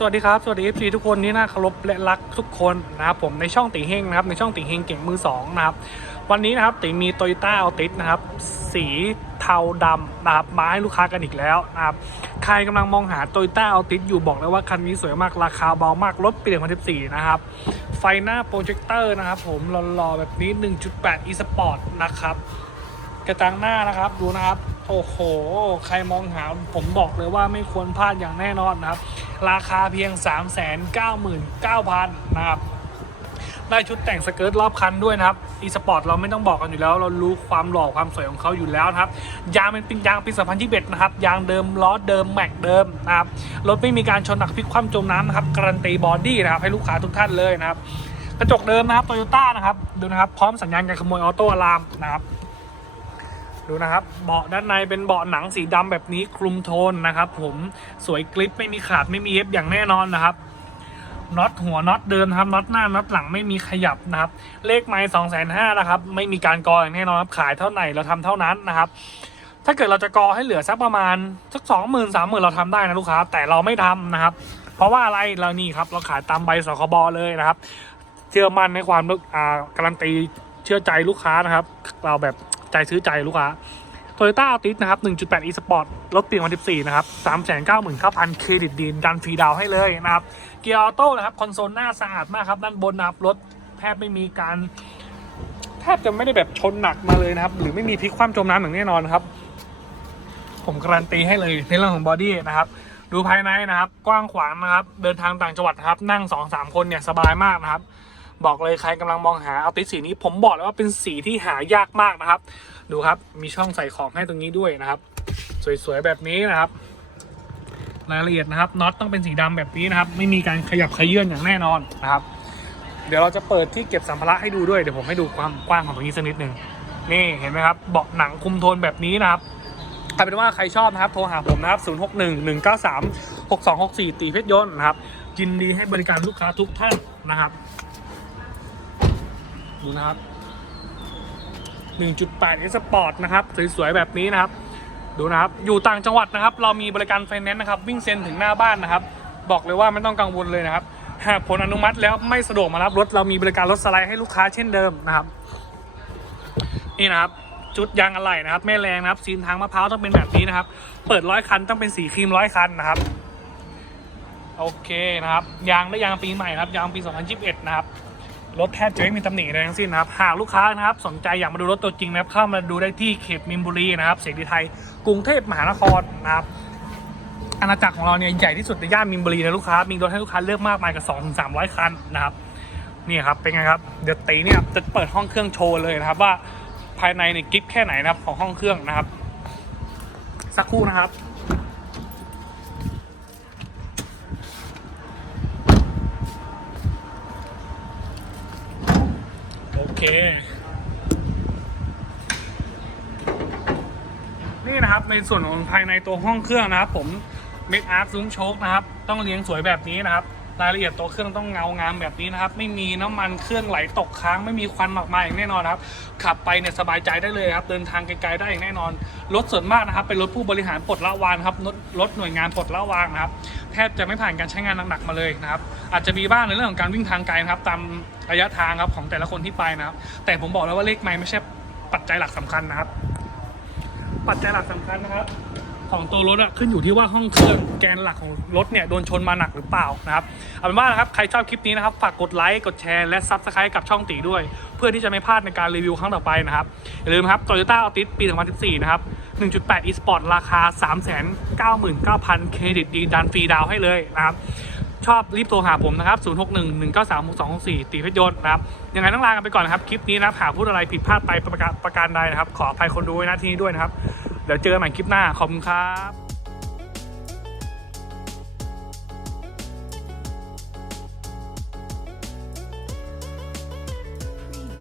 สวัสดีครับ สวัสดี FC ทุกคนที่น่าเคารพและรักทุกคนนะครับผมในช่องติเฮงนะครับในช่องติเฮงเก่งมือสองนะครับวันนี้นะครับติมีโตโยต้าอัลติสนะครับสีเทาดำนะครับมาให้ลูกค้ากันอีกแล้วนะครับใครกำลังมองหาโตโยต้าอัลติสอยู่บอกเลยว่าคันนี้สวยมากราคาเบามากรถปี2014นะครับไฟหน้าโปรเจคเตอร์นะครับผมหล่อๆแบบนี้ 1.8 e sport นะครับกระจังหน้านะครับดูนะครับ โอ้โห ใครมองหาผมบอกเลยว่าไม่ควรพลาดอย่างแน่นอนนะครับ ราคาเพียง 3 9 9 0 0 0นะครับได้ชุดแต่งสเกิร์ตรอบคันด้วยนะครับอีสปอร์ตเราไม่ต้องบอกกันอยู่แล้ว เรารู้ความหล่อความสวยของเขาอยู่แล้วนะครับ ยางเป็นปียางปี 2021 นะครับ ยางเดิมล้อเดิมแม็กเดิมนะครับ รถไม่มีการชนหนักพลิกคว่ำจมน้ำนะครับ การันตีบอดี้นะครับ ให้ลูกค้าทุกท่านเลยนะครับ กระจกเดิมนะครับโตโยต้านะครับ ดูนะครับ พร้อมสัญญาณการขโมยออโต้อะลามนะครับ ดูนะครับ เบาะด้านในเป็นเบาะหนังสีดำแบบนี้คลุมโทนนะครับ ผมสวยกริปไม่มีขาดไม่มีเย็บอย่างแน่นอนนะครับน็อตหัวน็อตเดิมนครับน็อตหน้าน็อตหลังไม่มีขยับนะครับ เลขไม้สองแสนห้านะครับไม่มีการกออย่างแน่นอนครับขายเท่าไหร่เราทำเท่านั้นนะครับถ้าเกิดเราจะกอให้เหลือสักประมาณสักสองหมื่นสามหมื่นเราทำได้นะลูกค้า แต่เราไม่ทำนะครับ เพราะว่าอะไรเรานี่ครับเราขายตามใบสคบเลยนะครับ เชื่อมั่นในความอ่าการันตีเชื่อใจลูกค้านะครับ เราแบบ ใจซื้อใจลูกค้าโตโยต้าอัลติสนะครับ 1.8 e sport รถปี 2014 นะครับ 399,000 เครดิตดีนดันฟรีดาวให้เลยนะครับ เกียร์ออโต้นะครับ คอนโซลหน้าสะอาดมากครับ ด้านบนนะครับ รถแทบไม่มีการ แทบจะไม่ได้แบบชนหนักมาเลยนะครับ หรือไม่มีพลิกคว่ำจมน้ำอย่างแน่นอนนครับ ผมการันตีให้เลยในเรื่องของบอดี้นะครับ ดูภายในนะครับ กว้างขวางนะครับ เดินทางต่างจังหวัดนะครับ นั่ง 2-3 คนเนี่ยสบายมากนะครับ บอกเลยใครกำลังมองหาอัลติสสีนี้ผมบอกเลยว่าเป็นสีที่หายากมากนะครับ ดูครับมีช่องใส่ของให้ตรงนี้ด้วยนะครับ สวยๆแบบนี้นะครับ รายละเอียดนะครับน็อตต้องเป็นสีดำแบบนี้นะครับ ไม่มีการขยับขยื่นอย่างแน่นอนนะครับ เดี๋ยวเราจะเปิดที่เก็บสัมภาระให้ดูด้วยเดี๋ยวผมให้ดูความกว้างของตรงนี้สักนิดหนึ่งนี่เห็นไหมครับเบาะหนังคุมโทนแบบนี้นะครับเอาเป็นว่าใครชอบนะครับโทรหาผมนะครับ 0 6 1 1 9 3 6 2 6 4 ตีเพชรยนต์นะครับยินดีให้บริการลูกค้าทุกท่านนะครับ ดูนะครับ 1.8 S Sport นะครับ สวยๆ แบบนี้นะครับ ดูนะครับ อยู่ต่างจังหวัดนะครับ เรามีบริการไฟแนนซ์นะครับ วิ่งเซ็นถึงหน้าบ้านนะครับ บอกเลยว่าไม่ต้องกังวลเลยนะครับ หากผลอนุมัติแล้วไม่สะดวกมารับรถ เรามีบริการรถสไลด์ให้ลูกค้าเช่นเดิมนะครับ นี่นะครับจุดยางอะไหล่นะครับ แม่แรงนะครับซีนทางมะพร้าวต้องเป็นแบบนี้นะครับ เปิดร้อยคันต้องเป็นสีครีมร้อยคันนะครับโอเคนะครับ ยางได้ยางปีใหม่นะครับ ยางปี 2021 นะครับ รถแทบจะไม่มีตำหนิอะไรทั้งสิ้นนะครับหากลูกค้านะครับสนใจอยากมาดูรถตัวจริงนะครับเข้ามาดูได้ที่เขตมินบุรีนะครับเสรีไทยกรุงเทพมหานครนะครับอาณาจักรของเราเนี่ยใหญ่ที่สุดในย่านมินบุรีนะลูกค้ามีรถให้ลูกค้าเลือกมากมายกว่า2ถึง300คันนะครับนี่ครับเป็นไงครับเดี๋ยวตีเนี่ยจะเปิดห้องเครื่องโชว์เลยนะครับว่าภายในเนี่ยกิ๊บแค่ไหนนะครับของห้องเครื่องนะครับ สักครู่นะครับ เค นี่นะครับในส่วนของภายในตัวห้องเครื่องนะครับ ผมเมคอาร์ซุ้มโชคนะครับ ต้องเลี้ยงสวยแบบนี้นะครับ รายละเอียดตัวเครื่องต้องเงางามแบบนี้นะครับ ไม่มีน้ำมันเครื่องไหลตกค้าง ไม่มีควันออกมาอย่างแน่นอนครับ ขับไปเนี่ยสบายใจได้เลยครับ เดินทางไกลๆได้อย่างแน่นอน รถส่วนมากนะครับ เป็นรถผู้บริหารปลดละวางครับรถรถหน่วยงานปลดละวางนะครับ แทบจะไม่ผ่านการใช้งานหนักๆมาเลยนะครับ อาจจะมีบ้างในเรื่องของการวิ่งทางไกลนะครับ ตามระยะทางครับของแต่ละคนที่ไปนะครับ แต่ผมบอกแล้วว่าเลขไม้ไม่ใช่ปัจจัยหลักสำคัญนะครับ ปัจจัยหลักสำคัญนะครับ ของตัวรถอะขึ้นอยู่ที่ว่าห้องเครื่องแกนหลักของรถเนี่ยโดนชนมาหนักหรือเปล่านะครับเอาเป็นว่านะครับใครชอบคลิปนี้นะครับฝากกดไลค์กดแชร์และซับสไครต์กับช่องตีด้วย เพื่อที่จะไม่พลาดในการรีวิวครั้งต่อไปนะครับอย่าลืมครับ Toyota Altis ปี 2014 นะครับ 1.8 e-sport ราคา 399,000 เครดิตดีดันฟรีดาวให้เลยนะครับชอบรีบโทรหาผมนะครับ 0611936264 ตีเพชรยนต์นะครับ ยังไงต้องลากันไปก่อนนะครับ คลิปนี้นะครับหากพูดอะไรผิดพลาดไปประการประการใดนะครับ ขออภัยคนดูไว้นะที่นี้ด้วยนะครับ เดี๋ยวเจอกันใหม่คลิปหน้าขอบคุณครับ